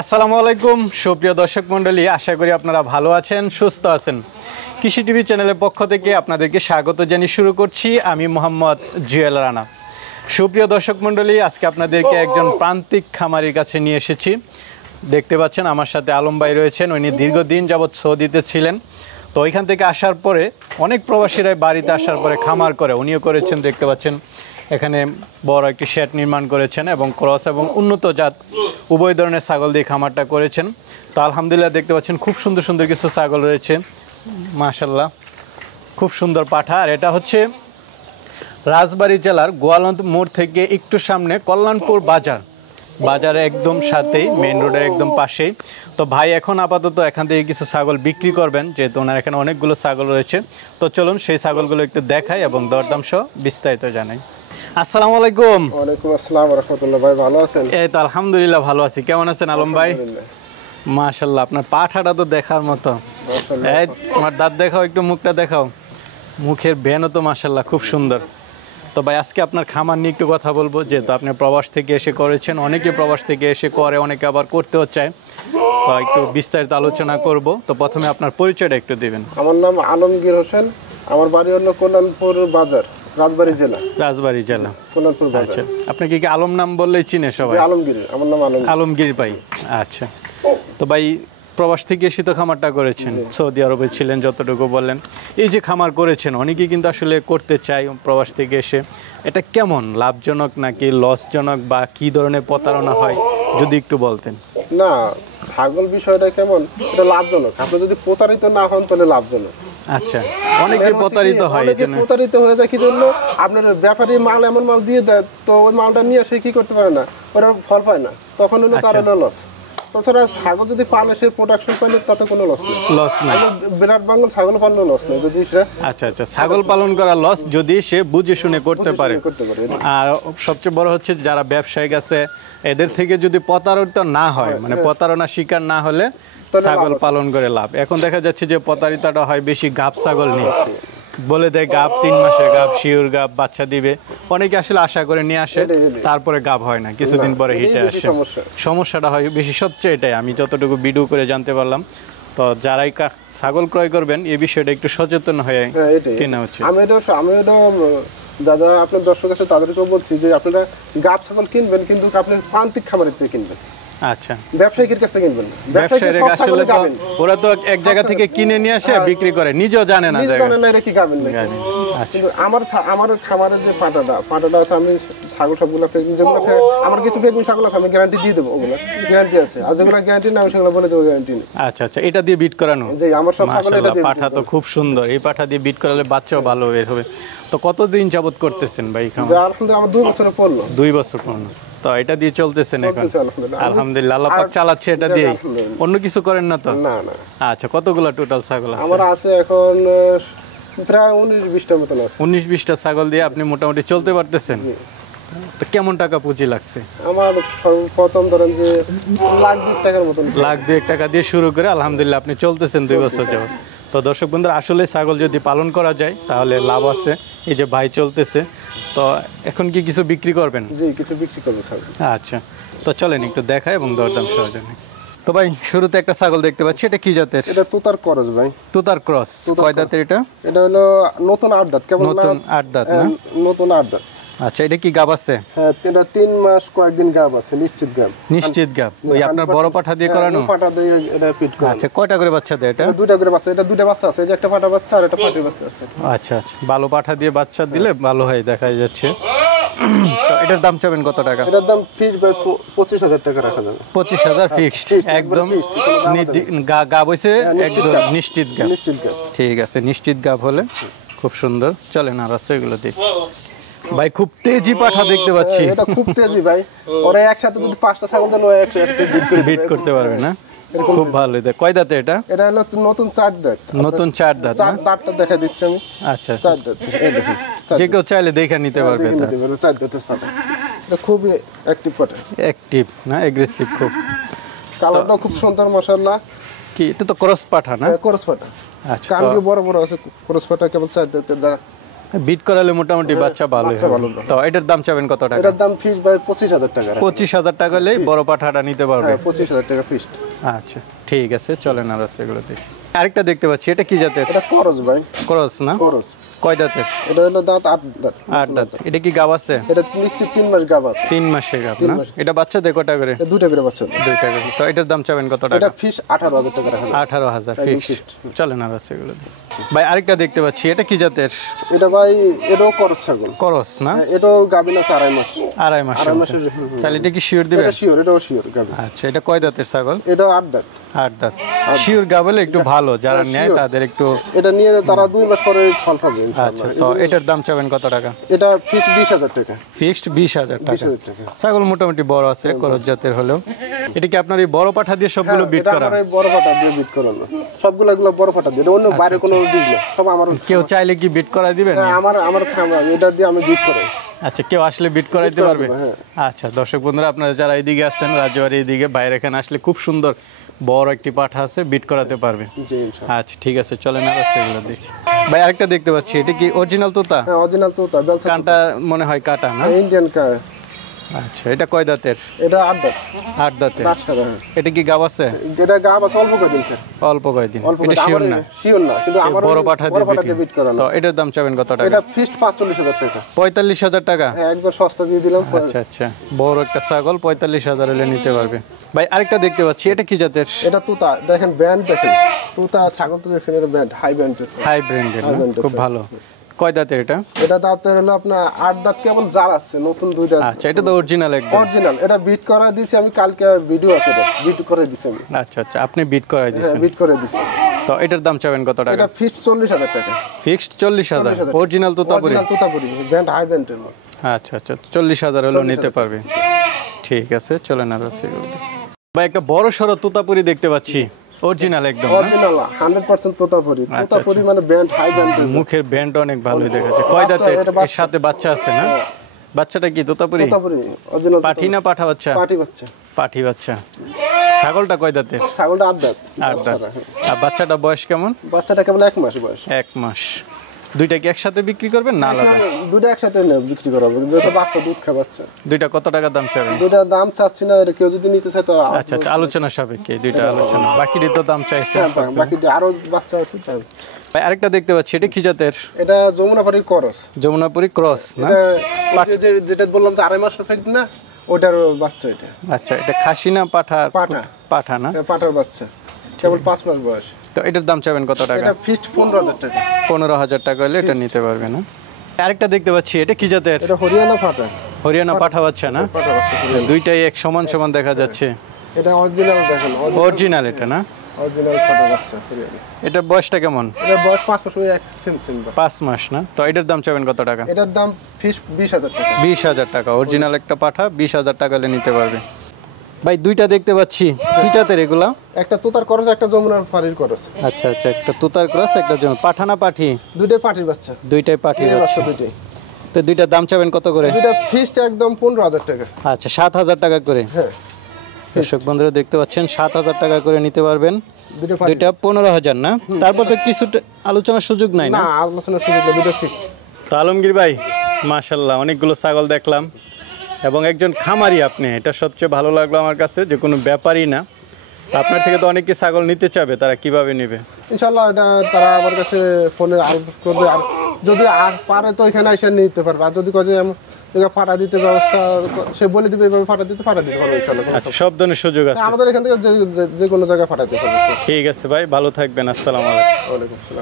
আসসালামু আলাইকুম সুপ্রিয় দর্শক মণ্ডলী, আশা করি আপনারা ভালো আছেন, সুস্থ আছেন। কৃষি টিভি চ্যানেলের পক্ষ থেকে আপনাদেরকে স্বাগত জানিয়ে শুরু করছি আমি মোহাম্মদ জুয়েল রানা। সুপ্রিয় দর্শক মণ্ডলী, আজকে আপনাদেরকে একজন প্রান্তিক খামারির কাছে নিয়ে এসেছি। দেখতে পাচ্ছেন আমার সাথে আলম ভাই রয়েছেন। উনি দীর্ঘদিন যাবৎ সৌদিতে ছিলেন, তো ওইখান থেকে আসার পরে অনেক প্রবাসীরাই বাড়িতে আসার পরে খামার করে, উনিও করেছেন। দেখতে পাচ্ছেন এখানে বড় একটি শেড নির্মাণ করেছেন এবং ক্রস এবং উন্নত জাত উভয় ধরনের ছাগল দিয়ে খামারটা করেছেন। তো আলহামদুলিল্লাহ দেখতে পাচ্ছেন খুব সুন্দর সুন্দর কিছু ছাগল রয়েছে, মাশাল্লাহ খুব সুন্দর পাঠা। আর এটা হচ্ছে রাজবাড়ী জেলার গোয়ালন্দ মোড় থেকে একটু সামনে কল্যাণপুর বাজারে একদম সাথেই, মেইন রোডের একদম পাশেই। তো ভাই এখন আপাতত এখান থেকে কিছু ছাগল বিক্রি করবেন, যেহেতু ওনার এখানে অনেকগুলো ছাগল রয়েছে। তো চলুন সেই ছাগলগুলো একটু দেখাই এবং দরদাম সহ বিস্তারিত জানাই। আসসালামু আলাইকুম। ওয়ালাইকুম আসসালাম ওয়া রাহমাতুল্লাহ। ভাই ভালো আছেন? এই তো আলহামদুলিল্লাহ ভালো আছি। কেমন আছেন আলম ভাই? মাশাআল্লাহ, আপনার পাঠাটা তো দেখার মতো। এই তোমার দাঁত দেখাও, একটু মুখটা দেখাও, মুখের ভেনও তো মাশাআল্লাহ খুব সুন্দর। তো ভাই আজকে আপনার খামার নিয়ে একটু কথা বলবো, যেহেতু আপনি প্রবাস থেকে এসে করেছেন, অনেকে প্রবাস থেকে এসে করে, অনেকে আবার করতেও চায়। তো একটু বিস্তারিত আলোচনা করব। তো প্রথমে আপনার পরিচয়টা একটু দিবেন। আমার নাম আলমগীর হোসেন, আমার বাড়ি হলো কল্যাণপুর বাজার, রাজবাড়ী জেলা কল্যাণপুর বাজার। আচ্ছা, আপনি কি আলম নাম বললেই চিনে সবাই? আলমগীর, আমার নাম আলমগীর ভাই। আচ্ছা, তো ভাই প্রবাস থেকে এসে তো খামারটা করেছেন, সৌদি আরবে ছিলেন যতটুকু বললেন। এই যে খামার করেছেন, অনেকেই কিন্তু আসলে করতে চায় প্রবাস থেকে এসে, এটা কেমন লাভজনক নাকি লসজনক, বা কি ধরনের প্রতারণা হয় যদি একটু বলতেন? না, ছাগল বিষয়টা কেমন, এটা লাভজনক। আপনি যদি প্রতারিত না হন তাহলে লাভজনক। আচ্ছা, অনেকে প্রতারিত হয়, প্রতারিত হয়ে যায় কি জন্য? আপনার ব্যাপারী মাল এমন মাল দিয়ে দেয়, তো ওই মালটা নিয়ে সে কি করতে পারে না, ওরা ফল পায় না, তখন হলো তার হলো লস। তাছাড়া ছাগল যদি পালে সে প্রোডাকশন পাইলে তাতে কোনো লস নেই। বিরাট বাংলা ছাগল পাললেও লস নেই যদি সে আচ্ছা ছাগল পালন করা লস যদি সে বুঝে শুনে করতে পারে। আর সবচেয়ে বড় হচ্ছে যারা ব্যবসায়িক আছে এদের থেকে যদি প্রতারিত না হয়, মানে প্রতারণা শিকার না হলে ছাগল পালন করে লাভ। এখন দেখা যাচ্ছে যে প্রতারিতটা হয় বেশি গাব ছাগল নিয়ে, বলে দেয় গাব 3 মাসের গাব, শিওর গাব বাচ্চা দিবে, অনেকে আসলে আশা করে নিয়ে আসে, তারপরে গাব হয় না, কিছুদিন পরে হিটে আসে, সমস্যাটা হয় বেশি। সবচেয়ে এটাই আমি যতটুকু ভিডিও করে জানতে পারলাম। তো যারাই ছাগল ক্রয় করবেন এই বিষয়টা একটু সচেতন হয়ে কেনা উচিত। আমি এটা যারা আপনার দর্শক আছে তাদেরকেও বলছি যে আপনারা গাব ছাগল কিনবেন, কিন্তু আপনি প্রান্তিক খামারের থেকে কিনবেন। আচ্ছা, ব্যবসায়ীর কাছ থেকে কিনবেন। ওরা তো এক জায়গা থেকে কিনে নিয়ে আসে বিক্রি করে, নিজেও জানে না এটা কি গাবেন না। কিন্তু আমার খামারের যে পাটাটা আছে, আমি ছাগল সবগুলো যেগুলো আমার কিছু বেগুন ছাগল আছে, আমি গ্যারান্টি দিয়ে দেবো, ওগুলো গ্যারান্টি আছে। আর যেগুলো গ্যারান্টি না আমি সেগুলো বলে দেবো গ্যারান্টি নেই। আচ্ছা, এটা দিয়ে বিট করানো? জি, আমার সব ছাগল এটা দিয়ে। পাঠা তো খুব সুন্দর, এই পাঠা দিয়ে বিট করালে বাচ্চাও ভালো বের হবে। তো কতদিন যাবত করতেছেন ভাই খামার? আলহামদুলিল্লাহ আমার 2 বছর পড়লো। 2 বছর পড়লো, তো এটা দিয়ে চলতেছেন এখন? আলহামদুলিল্লাহ, আল্লাহ পাক চালাচ্ছে এটা দিয়ে। অন্য কিছু করেন না তো? না। আচ্ছা, কতগুলো টোটাল ছাগল আছে? আমার আছে এখন প্রায় 19-20টা মতন আছে। 19-20টা ছাগল দিয়ে আপনি মোটামুটি চলতে পারতেছেন? তো কেমন টাকা পুঁজি লাগছে? আমার সর্বপ্রথম ধরেন যে লাখ 2 টাকার মতন। লাখ 2 টাকা দিয়ে শুরু করে আলহামদুলিল্লাহ আপনি চলতেছেন 2 বছর যাবত। তো দর্শক বন্ধুরা, আসলে ছাগল যদি পালন করা যায় তাহলে লাভ আছে। এই যে ভাই চলতেছে, তো এখন কি কিছু বিক্রি করবেন? জি, কিছু বিক্রি করব ছাগল। আচ্ছা, তো চলেন একটু দেখাই এবং দরদাম সহজে। তো ভাই শুরুতে একটা ছাগল দেখতে পাচ্ছি, এটা কি জাতের? এটা তোতার ক্রস ভাই। তোতার ক্রস। কয় দাঁতের এটা? এটা হলো নতুন 8 দাঁত। কেমন? নতুন 8 দাঁত না? নতুন 8 দাঁত। আচ্ছা, এটা কি গাব আছে? হ্যাঁ, এটা 3 মাস কয়েকদিন গাব আছে, নিশ্চিত গাব। ওই আপনার বড় পাঠা দিয়ে করানো? পাঠা দিয়ে এটা ফিট করা। আচ্ছা, কয়টা করে বাচ্চা দেয় এটা? 2টা করে বাচ্চা। এটা 2টা বাচ্চা আছে, এই যে একটা পাঠা বাচ্চা আর একটা পাঠি বাচ্চা আছে। আচ্ছা, ভালো পাঠা দিয়ে বাচ্চা দিলে ভালো হয় দেখা যাচ্ছে। তো এটার দাম চাবেন কত টাকা? এটার দাম ফিক্স ভাই 25,000 টাকা রাখা যাবে। 25,000 ফিক্সড, একদম গাব হইছে একদম নিশ্চিত গাব। ঠিক আছে, নিশ্চিত গাব হলে খুব সুন্দর। চলেন আর আছে এগুলো দেখি। ভাই খুব তেজি পাঠা দেখতে পাচ্ছি। এটা খুব তেজি ভাই, ওরা একসাথে যদি 5টা ছাগল দেন ওরা একসাথে বিট করতে পারবে না? খুব ভালো। কয় দাঁতে এটা? এটা হলো নতুন 4 দাঁত। নতুন 4 দাঁত। 4 দাঁতটা দেখা দিচ্ছি আমি। আচ্ছা, 4 দাঁত। এই দেখেন, যে কেউ চাইলে দেখে নিতে পারবে। 4 দাঁতের পাঠা। এটা খুব অ্যাক্টিভ পাঠা। অ্যাক্টিভ না, এগ্রেসিভ খুব। কালারটাও খুব সুন্দর মাশাআল্লাহ। কি এটা তো ক্রস পাঠা না? ক্রস পাঠা। আচ্ছা, কানগুলো বড় বড় আছে, ক্রস পাঠা। কেবল 4 দাঁতের, যারা বিট করালে মোটামুটি বাচ্চা ভালোই হবে। তো এটার দাম চাবেন কত টাকা? এটার দাম ফিক্স ভাই 25000 টাকা। 25000 টাকা হলেই বড় পাঠাটা নিতে পারবে। 25000 টাকা ফিক্সড। আচ্ছা ঠিক আছে, চলেন আর সেগুলো দেখি। আরেকটা দেখতে পাচ্ছি, এটা কি জাতের? এটা করস ভাই। ক্রস না? করস। কয় দাঁতের? এটা হলো দাঁত 8 দাঁত। 8 দাঁত। এটা কি গাব আছে? এটা নিশ্চিত 3 মাস গাব আছে। 3 মাসের গাব না? এটা বাচ্চা দেয় কটা করে? এটা দুইটা করে বাচ্চা। দুইটা করে। তো এটার দাম চাবেন কত টাকা? এটা ফিক্স 18000 টাকা রাখা। 18000 ফিক্সড। চলেন আর সেগুলো দেখি। ভাই আরেকটা দেখতে পাচ্ছি, এটা কি জাতের? এটা ভাই এটাও করস ছাগল। করস না? এটাও গাবিন আছে 2.5 মাস। 2.5 মাস। 2.5 মাসের। তাহলে এটা কি শিওর দিবেন? এটা শিওর, এটাও শিওর গাবিন। আচ্ছা, এটা কয় দাঁতের ছাগল? এটাও 8 দাঁত। 8 দাঁত। শিওর গাবলে একটু ভালো, যারা নেয় তাদের একটু এটা নিয়ে তারা 2 মাস পরে ফল পাবে আচ্ছা। ইনশাআল্লাহ। তো এটার দাম চাবেন কত টাকা? এটা ফিক্স 20000 টাকা। ফিক্সড 20000 টাকা। 20000 টাকা। ছাগল মোটামুটি বড় আছে, করস জাতের হলেও। এটা কি আপনার এই বড় পাঠা দিয়ে সবগুলো বিট করা? এটা আমার এই বড় পাটা দিয়ে বিট করানো। সবগুলো এগুলো বড় পাটা দিয়ে। এটা অন্য বাইরে কোনো বীজ না, সব আমার। কেউ চাইলে কি বিট করাই দিবেন? আমার খামার, এটা দিয়ে আমি বিট করাই। আচ্ছা, কেউ আসলে বিট করাইতে পারবে? আচ্ছা দর্শক বন্ধুরা, আপনারা যারা এইদিকে আছেন, রাজবাড়ি এইদিকে বাইরে, এখানে আসলে খুব সুন্দর বড় একটি পাঠা আছে, বিট করাতে পারবে। জি ইনশাআল্লাহ। আচ্ছা ঠিক আছে, চলেন আর সেগুলো দেখি। ভাই আরেকটা দেখতে পাচ্ছি, এটা কি অরিজিনাল তোতা? হ্যাঁ অরিজিনাল তোতা। বেলসা কানটা মনে হয় কাটা না? ইন্ডিয়ান কা। আচ্ছা, এটা কয় দাঁতের? এটা 8 দাঁত। 8 দাঁতের। দাঁত সারা। এটা কি গাব আছে? এটা গাব আছে অল্প কয়দিন। অল্প কয়দিন। এটা শিওর না? শিওর না, কিন্তু আমার বড় পাঠা দিয়ে বিট করানো। তো এটার দাম চাবেন কত টাকা? এটা ফিক্সড 45000 টাকা। 45000 টাকা? একবার সস্তা দিয়ে দিলাম। আচ্ছা আচ্ছা, বড় একটা ছাগল 45000 হলে নিতে পারবে। ভাই আরেকটা দেখতে পাচ্ছি, এটা কি জাতের? এটা তোতা। দেখেন ব্যান্ড দেখেন। তোতা ছাগল তো দেখছেন, এটা ব্যান্ড হাই ব্যান্ড। হাই ব্র্যান্ডের, খুব ভালো। কয় দাঁতের এটা? এটা দাঁতের হলো আপনার 8 দাঁত, কেবল জার আছে, নতুন 2 দাঁত। আচ্ছা, এটা তো অরিজিনাল একদম। অরিজিনাল। এটা বিট করা দিছি আমি, কালকে ভিডিও আছে, এটা বিট করে দিছি আমি। আচ্ছা আচ্ছা, আপনি বিট করাই দিয়েছেন? হ্যাঁ বিট করে দিছি। তো এটার দাম চাবেন কত টাকা? এটা ফিক্সড 40000 টাকা। Fixed 40000? Original Totapuri? Original Totapuri band, high ব্যান্ডের মাল। আচ্ছা আচ্ছা, 40000 হলো নিতে পারবে। ঠিক আছে, চলেন আর সেগুলো দেখি। ভাই একটা বড় সরো তোতাপুরি দেখতে পাচ্ছি, অরিজিনাল একদম? অরিজিনাল 100% তোতাপুরি। তোতাপুরি মানে ব্যান্ড, হাই ব্যান্ড। মুখের ব্যান্ড অনেক ভালোই দেখা যায়। কয় দাঁতের? এর সাথে বাচ্চা আছে না? বাচ্চাটা কি তোতাপুরি? তোতাপুরি অরিজিনাল। পাঠি না পাঠা বাচ্চা? পাঠি বাচ্চা। পাঠি বাচ্চা। ছাগলটা কয় দাঁতের? ছাগলটা 8 দাঁত। 8 দাঁত। আর বাচ্চাটা বয়স কেমন? বাচ্চাটা কেবল 1 মাস বয়স। 1 মাস। দুইটা কি একসাথে বিক্রি করবেন না আলাদা? দুটো একসাথে বিক্রি করা হবে, যেহেতু বাচ্চা দুধ খায় বাচ্চা। দুইটা কত টাকা দাম চাবেন? দুইটা দাম চাচ্ছি না, এটা কেউ যদি নিতে চায় তো। আচ্ছা আচ্ছা, আলোচনা সাপেক্ষে দুইটা আলোচনা। বাকিটি তো দাম চাইছে। বাকি আরো বাচ্চা আছে। ভাই আরেকটা দেখতে পাচ্ছি, এটা কি জাতের? এটা যমুনাপাড়ির ক্রস। যমুনাপুরি ক্রস না? এটা যেটা বললাম তো 2.5 মাস ফেক না, ওটার বাচ্চা এটা। আচ্ছা, এটা খাসি না পাঠা? পাঠা। পাঠা না? পাঠার বাচ্চা, কেবল 5 মাস বয়স। তো এটার দাম চাবেন কত টাকা? এটা ফিক্সড 15000 টাকা। 15000 টাকা হলে এটা নিতে পারবে না? আরেকটা দেখতে পাচ্ছি, এটা কি জাতের? এটা হরিয়ানা পাঠা। হরিয়ানা পাঠা বাচ্চা না? পাঠা বাচ্চা হরিয়ানা। দুইটাই এক সমান সমান দেখা যাচ্ছে। এটা অরিজিনাল দেখেন। অরিজিনাল এটা না? অরিজিনাল পাঠা বাচ্চা হরিয়ানা। এটা বয়সটা কেমন? এটা বয়স 5 মাস, 5 মাস না? তো এটার দাম চাবেন কত টাকা? এটার দাম ফিক্সড 20000 টাকা। 20000 টাকা। অরিজিনাল একটা পাঠা 20000 টাকা হলে নিতে পারবে। ভাই দুইটা দেখতে পাচ্ছি, কি জাতের এগুলা? একটা তোতার করস, একটা যমুনার পাড়ির করস। আচ্ছা আচ্ছা, একটা তোতার ক্রস, একটা পাঠা না পাঠি? দুইটাই পাঠির বাচ্চা। দুইটাই পাঠি বাচ্চা বাচ্চা। দুইটাই। তো দুইটার দাম চাবেন কত করে? দুইটা ফিক্সড একদম 15000 টাকা। আচ্ছা, 7000 টাকা করে। হ্যাঁ দর্শক বন্ধুরা দেখতে পাচ্ছেন, 7000 টাকা করে নিতে পারবেন। দুইটা দুইটা 15000 না? তারপর তো কিছু আলোচনার সুযোগ নাই না? না, আলোচনা সুযোগ না, দুইটা ফিক্সড। তো আলমগীর ভাই, মাশাআল্লাহ অনেকগুলো ছাগল দেখলাম এবং একজন খামারি আপনি, এটা সবচেয়ে ভালো লাগলো আমার কাছে, যে কোনো ব্যাপারই না। আপনার থেকে তো অনেকে ছাগল নিতে চাবে, তারা কিভাবে নেবে? ইনশাআল্লাহ এটা তারা আমার কাছে ফোনে আলোচনা করবে, আর যদি আর পারে তো এখানে এসে নিতে পারবে, আর যদি কাজে ফাটা দিতে ব্যবস্থা সে বলে দিবে, এভাবে ফাটা দিতে পারবে ইনশাআল্লাহ। আচ্ছা, সব ধরনের সুযোগ আছে আমাদের এখান থেকে যে কোনো জায়গায় ফাটাতে পারবে। ঠিক আছে ভাই, ভালো থাকবেন। আসসালামু আলাইকুম। ওয়ালাইকুম আসসালাম।